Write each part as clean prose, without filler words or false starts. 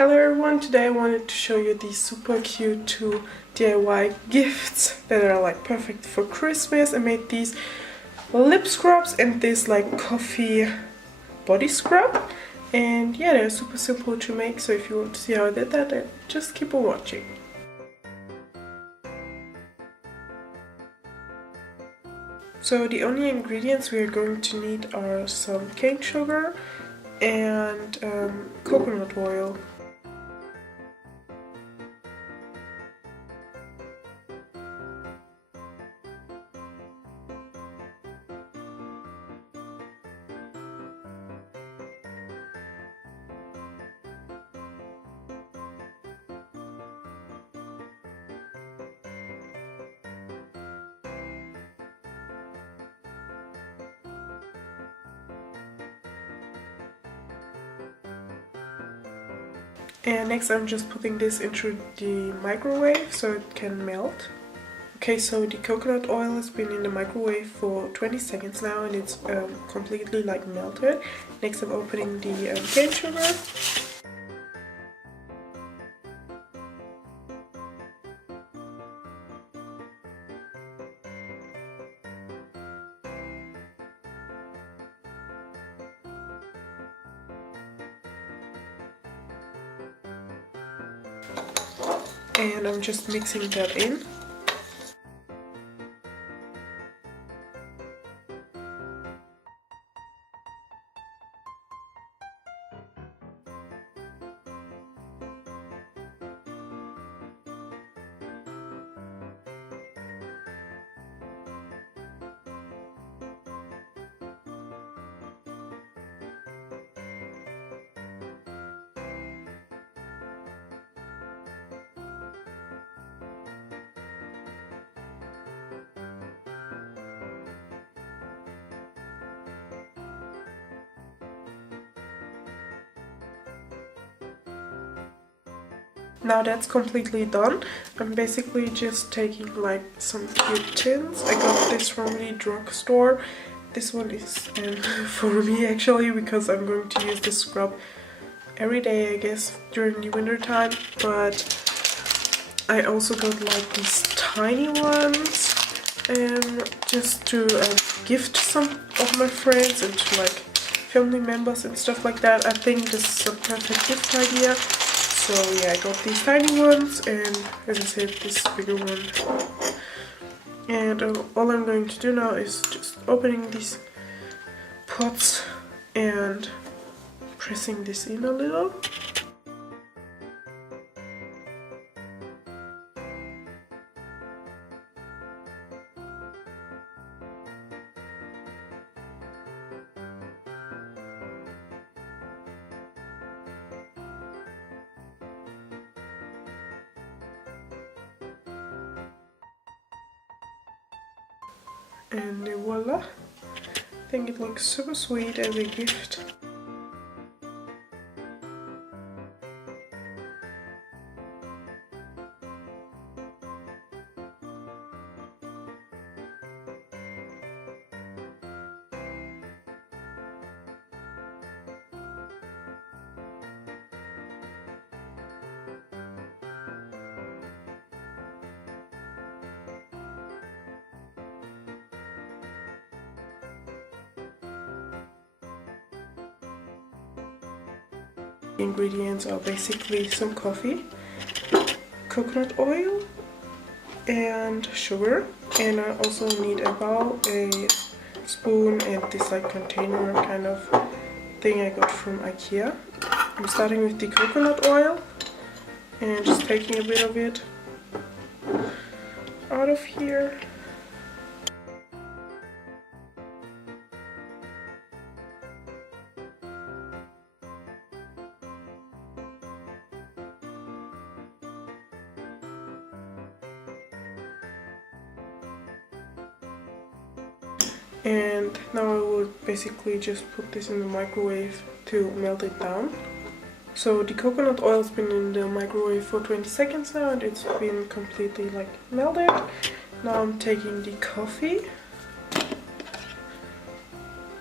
Hello everyone, today I wanted to show you these super cute 2 DIY gifts that are like perfect for Christmas. I made these lip scrubs and this like coffee body scrub, and yeah, they're super simple to make, so if you want to see how I did that, then just keep on watching. So the only ingredients we are going to need are some cane sugar and coconut oil. And next I'm just putting this into the microwave so it can melt. Okay, so the coconut oil has been in the microwave for 20 seconds now and it's completely like melted. Next I'm opening the cane sugar. And I'm just mixing that in. Now that's completely done. I'm basically just taking like some cute tins. I got this from the drugstore. This one is for me actually, because I'm going to use this scrub every day I guess during the winter time. But I also got like these tiny ones just to gift some of my friends and to like family members and stuff like that. I think this is a perfect gift idea. So yeah, I got these tiny ones and, as I said, this bigger one. And all I'm going to do now is just opening these pots and pressing this in a little. And voila! I think it looks super sweet as a gift. The ingredients are basically some coffee, coconut oil and sugar, and I also need a bowl, a spoon and this like container kind of thing I got from IKEA. I'm starting with the coconut oil and just taking a bit of it out of here. And now I will basically just put this in the microwave to melt it down. So the coconut oil's been in the microwave for 20 seconds now and it's been completely like melted. Now I'm taking the coffee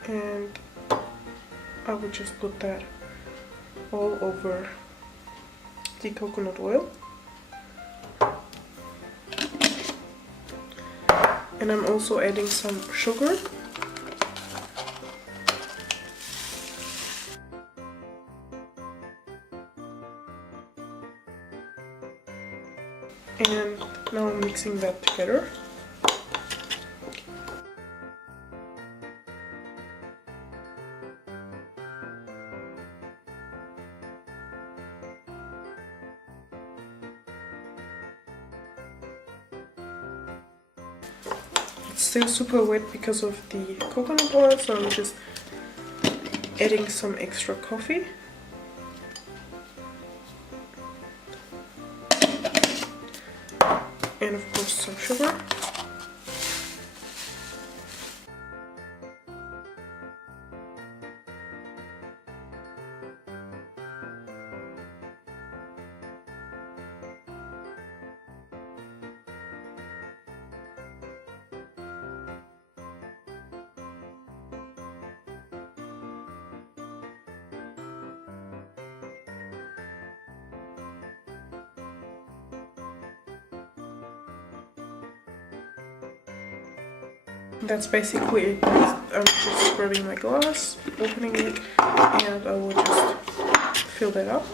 and I will just put that all over the coconut oil. And I'm also adding some sugar. And now I'm mixing that together. It's still super wet because of the coconut oil, so I'm just adding some extra coffee. And of course some sugar. That's basically it. I'm just grabbing my glass, opening it, and I will just fill that up.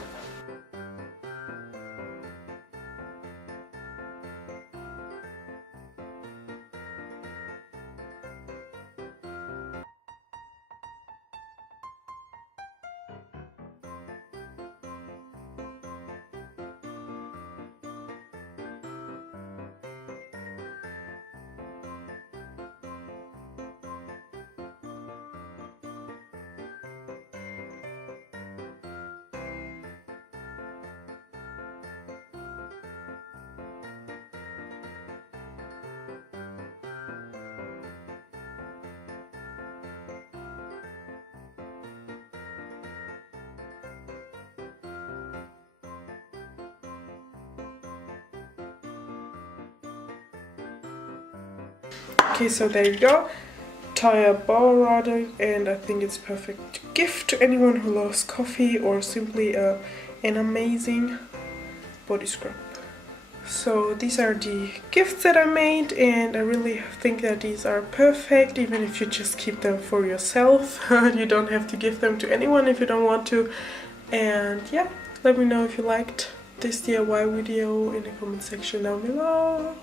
Okay, so there you go. Tie a bow around it, and I think it's perfect gift to anyone who loves coffee or simply an amazing body scrub. So these are the gifts that I made, and I really think that these are perfect, even if you just keep them for yourself. You don't have to give them to anyone if you don't want to. And yeah, let me know if you liked this DIY video in the comment section down below.